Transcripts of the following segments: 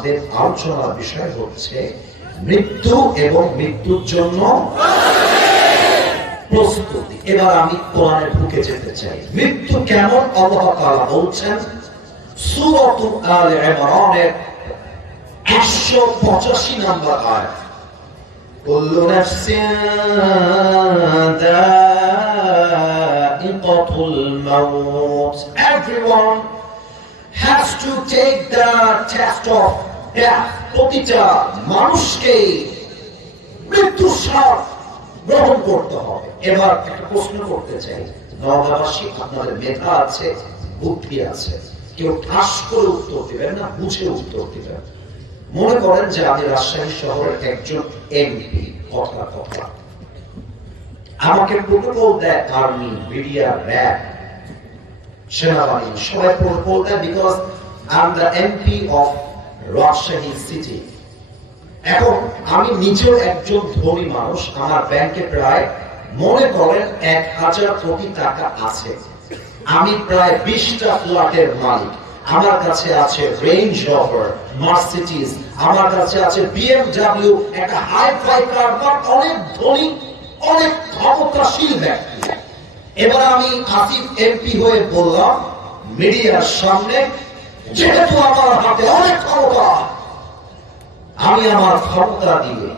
আমাদের আলোচনার বিষয় হচ্ছে মৃত্যু এবং মৃত্যুর জন্য প্রস্তুতি। এবার আমি কোরআনে ঢুকে যেতে চাই। মৃত্যু কেমন আল্লাহ তাআলা বলছেন সূরাতুল আলে ইমরানের 185 নম্বর আয়াত, কুল্লু নাফসিন যায়িকাতুল মাউত, everyone has to take the test of death. প্রতিটা মানুষকে মৃত্যুর স্বাদ গ্রহণ করতে হবে। এবার একটা প্রশ্ন করতে চাই, নওগাঁবাসী আপনাদের মেধা আছে, বুদ্ধি আছে, কেউ ঠাস করে উত্তর দিবেন না, বুঝে উত্তর দিবেন। মনে করেন যে আমি রাজশাহী শহরের একজন এমপি, কথা আমাকে প্রোটোকল দেয় আর্মি, মিডিয়া, র্যাব, সেনাবাহিনী, সবাই প্রোটোকল দেয়, because I am the MP of Rajshahi city. এখন আমি নিজেও একজন ধনী মানুষ, আমার ব্যাংকে প্রায় মনে করেন 1000 কোটি টাকা আছে, আমি প্রায় 20টা ফ্ল্যাটের মালিক, আমার কাছে আছে রেঞ্জ রোভার, মার্সিডিজ, আমার কাছে আছে বিএমডব্লিউ, একটা হাই-ফাই কার, অনেক ধনী, অনেক ক্ষমতাশীল ব্যক্তি। এবার আমি আসিফ এমপি হয়ে বললাম মিডিয়ার সামনে, যেহেতু আমার হাতে অনেক ক্ষমতা, আমি আমার ক্ষমতা দিয়ে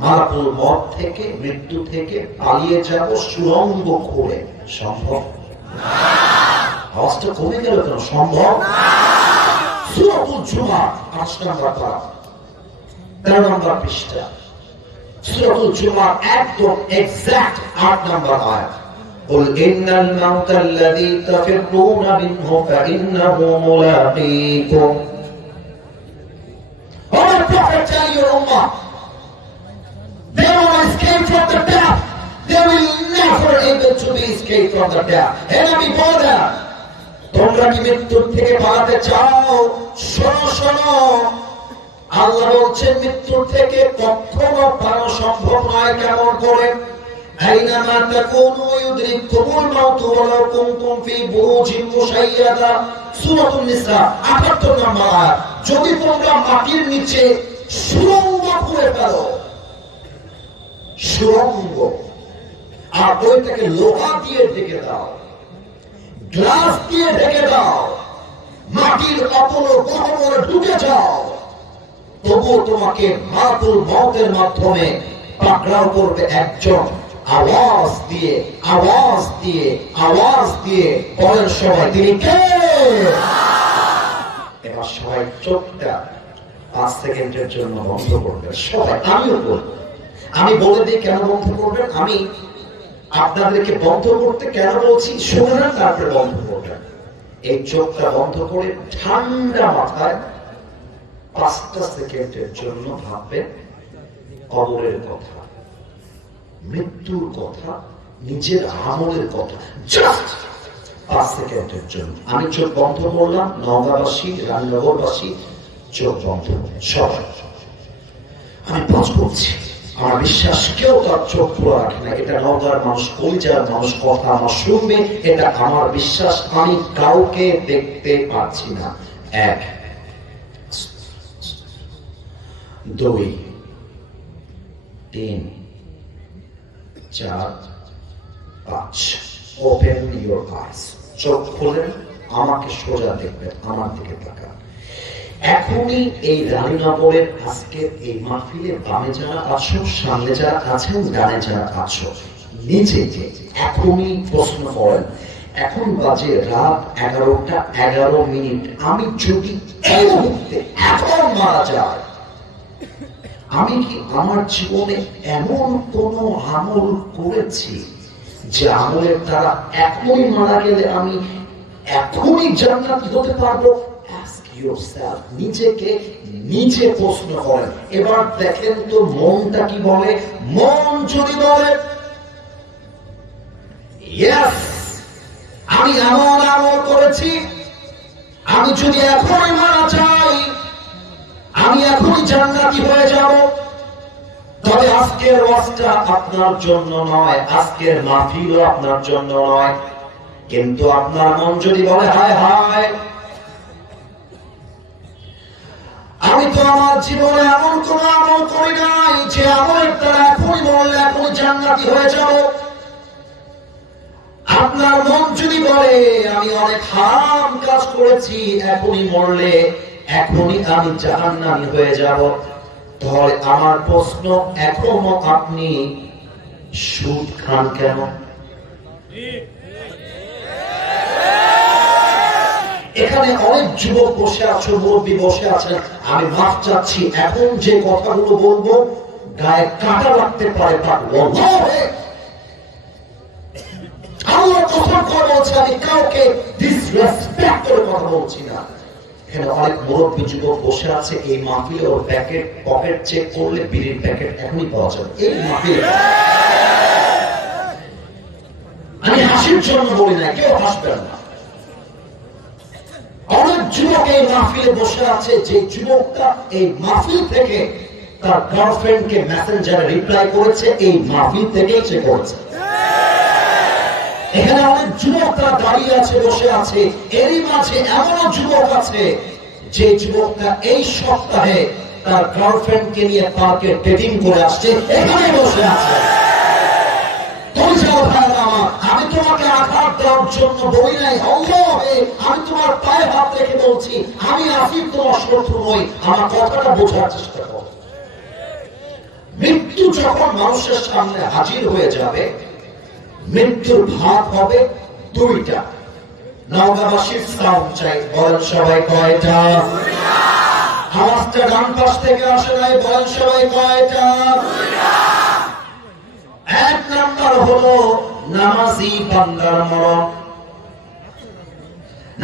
মালাকুল মউত থেকে, মৃত্যু থেকে পালিয়ে যাব সুড়ঙ্গ করে। সম্ভব? আওয়াজটা কমে গেল কেন? সম্ভব? সূরাতুল জুমা 8 নম্বর পারা, 13 নম্বর পৃষ্ঠা, সূরাতুল জুমা একদম এক্সাক্ট 8 নম্বর আয়াত, قل إن الموت الذي تفرون منه فإنه ملاقيكم. Oh Prophet, tell your ummah, they will escape from the death. They will never able to be escaped from the death. Enemy border. তোমরা কি মৃত্যুর থেকে পালাতে চাও? শোনো শোনো, আল্লাহ বলছেন মৃত্যুর থেকে কখনো পালানো সম্ভব নয়। কেমন করে? আইনামা তাকুনু ইউদরিকুমুল মাউত ওয়ালাউ কুনতুম ফি বুরুজিন মুশাইয়াদা, সূরাতুন নিসা 78 নম্বর আয়াত। যদি তোমরা মাটির নিচে সুড়ঙ্গ করে ফেলো, সুড়ঙ্গ, আর ওইটাকে লোহা দিয়ে ঢেকে দাও, গ্লাস দিয়ে ঢেকে দাও, মাটির অতল গহ্বরে ঢুকে যাও, তবুও তোমাকে মালাকুল মউতের মাধ্যমে পাকড়াও করবে একজন। আওয়াজ দিয়ে আওয়াজ দিয়ে আওয়াজ দিয়ে বলেন সবাই, তিনি কে? এবার সবাই চোখটা 5 সেকেন্ডের জন্য বন্ধ করবে। সবাই, আমিও বলবো, আমি বলে দিই কেন বন্ধ করবেন। আমি আপনাদেরকে বন্ধ করতে কেন বলছি শুনুন, তারপরে বন্ধ করবেন। এই চোখটা বন্ধ করে ঠান্ডা মাথায় 5টা সেকেন্ডের জন্য ভাববেন কবরের কথা, মৃত্যুর কথা, নিজের আমলের কথা। জাস্ট 5 সেকেন্ডের জন্য আমি চোখ বন্ধ করলাম। নওগাঁবাসী, রামনগরবাসী চোখ বন্ধ, সবাই। আমি পাঁচ করছি, আমার বিশ্বাস কেউ তার চোখ খোলা রাখে না। এটা নওগাঁর মানুষ, কলিজার মানুষ, কথা আমার শুনবে, এটা আমার বিশ্বাস। আমি কাউকে দেখতে পাচ্ছি না। 1 2 3 4 5। ওপেন ইউর আইস, চোখ খোলেন, আমাকে সোজা দেখবেন, আমার দিকে তাকান। এখনই এই রানীনগরের আজকের এই মাহফিলের বামে যারা আছো, সামনে যারা আছেন, ডানে যারা আছো, নিজেকে এখনই প্রশ্ন করেন, এখন বাজে রাত 11টা 11 মিনিট, আমি যদি এই মুহূর্তে এখন মারা যায়, আমি কি আমার জীবনে এমন কোন আমল করেছি যে আমলের দ্বারা এখনই মারা গেলে আমি এখনই জান্নাতি হতে পারবো? নিজেকে নিজে প্রশ্ন করেন। এবার দেখেন তো মনটা কি বলে। মন যদি বলে ইয়েস, আমি এমন আমল করেছি, আমি যদি এখনই মারা যাই, আমি এখনই জান্নাতি হয়ে যাব, তবে আজকের ওয়াজটা আপনার জন্য নয়, আজকের মাহফিলও আপনার জন্য নয়। কিন্তু আপনার মন যদি বলে হায় হায়, আমি তো আমার জীবনে এমন কোন আমল করি নাই যে আমলের দ্বারা এখনই বললে এখনই জান্নাতি হয়ে যাব। আপনার মন যদি বলে আমি অনেক হারাম কাজ করেছি, এখনই মরলে এখনই আমি জাহান্নামী হয়ে যাব, তাহলে আমার প্রশ্ন, এখনো আপনি সুদ খান কেন? এখানে অনেক যুবক বসে আছে, মুরব্বী বসে আছেন, আমি মাফ চাচ্ছি, এখন যে কথাগুলো বলবো গায়ে কাঁটা লাগতে পারে, আল্লাহ কসম করে বলছে আমি কাউকে ডিসরেসপেক্ট করে কথা বলছি না। এখানে অনেক মুরব্বী যুবক বসে আছে, এই মাহফিলে ওর পকেট চেক করলে বিড়ির প্যাকেট এখনই পাওয়া যাবে। এই মাহফিলে আমি হাসির জন্য বলি না, কেউ হাসবেন না। অনেক যুবক এই মাহফিলে বসে আছে, যে যুবকটা এই মাহফিল থেকে তার গার্লফ্রেন্ডকে মেসেঞ্জারে রিপ্লাই করেছে, এই মাহফিল থেকেই সে করেছে। এখানে অনেক যুবক তারা দাঁড়িয়ে আছে, বসে আছে, এরই মাঝে এমন যুবক আছে যে যুবকটা এই সপ্তাহে তার গার্লফ্রেন্ডকে নিয়ে পার্কে ডেটিং করে আসছে, এখানে বসে আছে। আমি তোমাকে আঘাত দেওয়ার জন্য বলি নাই, আমি তোমার পায়ে হাত রেখে বলছি, আমি আসিফ তোমার শত্রু নই, আমার কথাটা বোঝার চেষ্টা করো। মৃত্যু যখন মানুষের সামনে হাজির হয়ে যাবে, মৃত্যুর ভাগ হবে দুইটা। নওগাঁবাসীর সাউন্ড চাই, বলেন সবাই কয়টা? আওয়াজটা ডান পাশ থেকে আসে নাই, বলেন সবাই কয়টা? এক নাম্বার হলো নামাজি বান্দার মরণ।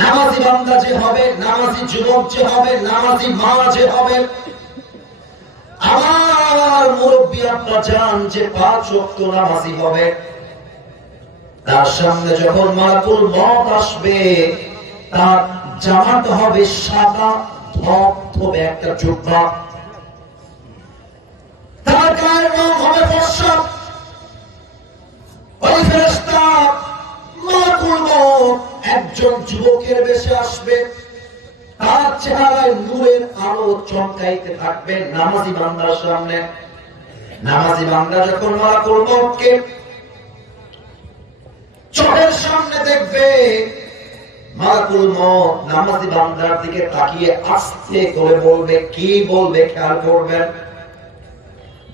নামাজি বান্দা যে হবে, নামাজি যুবক যে হবে, নামাজি মা যে হবে, আমার মুরব্বী আপনারা জান যে 5 ওয়াক্ত নামাজি হবে, তার সামনে যখন মালাকুল মউত আসবে, তার জামাটা হবে সাদা ধবধবে একটা জুব্বা, তার গায়ের রং হবে ফর্সা। ওই ফেরেশতা মালাকুল মউত একজন যুবকের বেশে আসবে, তার চেহারায় নূরের আলো চমকাইতে থাকবে নামাজি বান্দার সামনে। নামাজি বান্দা যখন মালাকুল মউতকে চোখের সামনে দেখবে, মালাকুল মউত নামাজি বান্দার দিকে তাকিয়ে আস্তে করে বলবে, কি বলবে খেয়াল করবেন।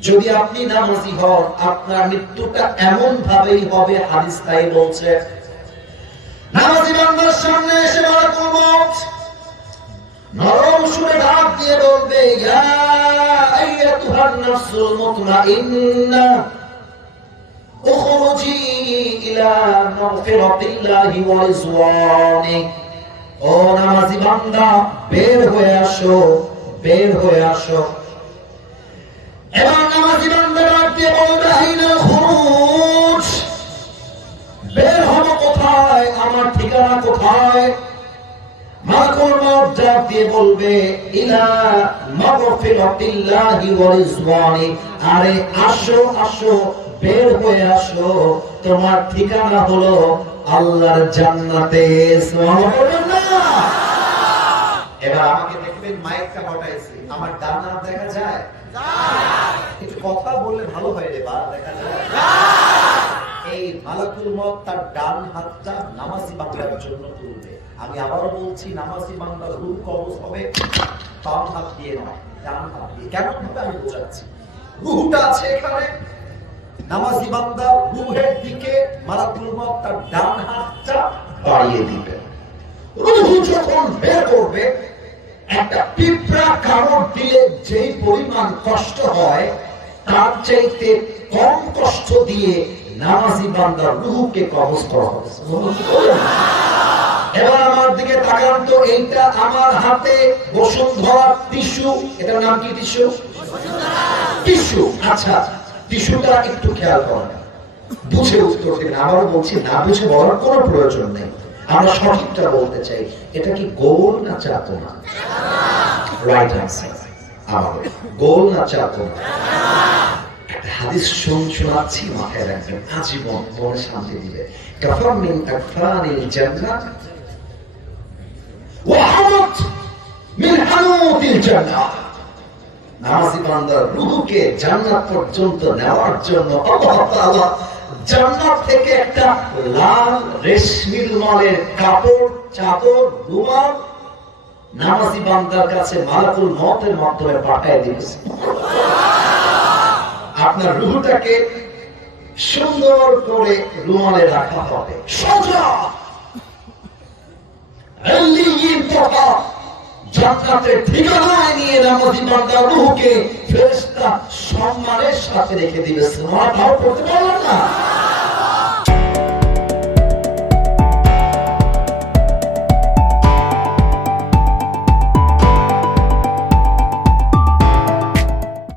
যদি আপনি নামাজি হন, আপনার মৃত্যুটা এমন ভাবেই হবে, হাদিস তাই বলছে। নামাজি বান্দার সামনে এসে মালাকুল মউত নরম সুরে ডাক দিয়ে বলবে, ইয়া আইয়াতুহান নাফসুল মুতমাইন্না উখরুজি ইলা মাগফিরাতিল্লাহি ওয়া রিজওয়ানি। ও নামাজি বান্দা, বের হয়ে আসো, বের হয়ে আসো। এবার নামাজি বান্দা ডাক দিয়ে বলবে, আইনাল খুরুজ, বের হব কোথায়, আমার ঠিকানা কোথায়? মালাকুল মউত ডাক দিয়ে বলবে, ইলা মাগফিরাতিল্লাহি ওয়া রিজওয়ানি। আরে আসো আসো, বের হয়ে আসো, তোমার ঠিকানা হলো আল্লাহর জান্নাতে। সুবহানাল্লাহ। এবার আমাকে দেখবেন মাইকটা হটাইছি, আমার ডান হাত দেখা যায়? একটু কথা বললে ভালো হয় রে, বা দেখা যায়? এই মালাকুল মউত তার ডান হাতটা নামাজি বান্দার জন্য তুলবে। আমি আবারও বলছি, নামাজি বান্দার রূহ কবজ হবে বাম হাত দিয়ে নয়, ডান হাত দিয়ে। কেন হবে আমি বোঝাচ্ছি। রূহটা আছে এখানে, নামাজি বান্দার রূহের দিকে মালাকুল মউত তার ডান হাতটা বাড়িয়ে দিবে। রূহ যখন বের করবে, একটা পিঁপড়া কামড় দিলে যেই পরিমাণ কষ্ট হয়, তার চাইতে কম কষ্ট দিয়ে নামাজি বান্দার রূহকে কবজ করা হবে। এবার আমার দিকে তাকান তো, এইটা আমার হাতে বসুন্ধরা টিস্যু, এটার নাম কি? Tissue, tissue. আচ্ছা, টিস্যুটা একটু খেয়াল করেন, বুঝে উত্তর দিন। আবারও বলছি, না বুঝে বলার কোনো প্রয়োজন নেই, আমরা সঠিকটা বলতে চাই। এটা কি গোল না চারকোনা? রাইট আনসার আমাদের গোল না চারকোনা? একটা হাদিস শোনাচ্ছি, মাথায় রাখবেন, আজীবন মনে শান্তি দিবে। কাফার মিন আকফানিল জান্নাত ওয়া হামাত মিন হানুতিল জান্নাহ। নামাজি বান্দার রূহকে জান্নাত পর্যন্ত নেওয়ার জন্য আল্লাহ তাআলা জান্নাত থেকে একটা লাল রেশমি রুমালের কাপড়, চাদর, রুমাল নামাজি বান্দার কাছে মালাকুল মউতের মাধ্যমে পাঠিয়ে দিয়েছে। আপনার রূহটাকে সুন্দর করে রুমালে রাখা হবে, সোজা জান্নাতের ঠিকানায় নিয়ে নামাজি বান্দার রূহকে ফেরেশতা সম্মানের সাথে রেখে দিবে। সুবহানাল্লাহ, পড়তে পারলেন না?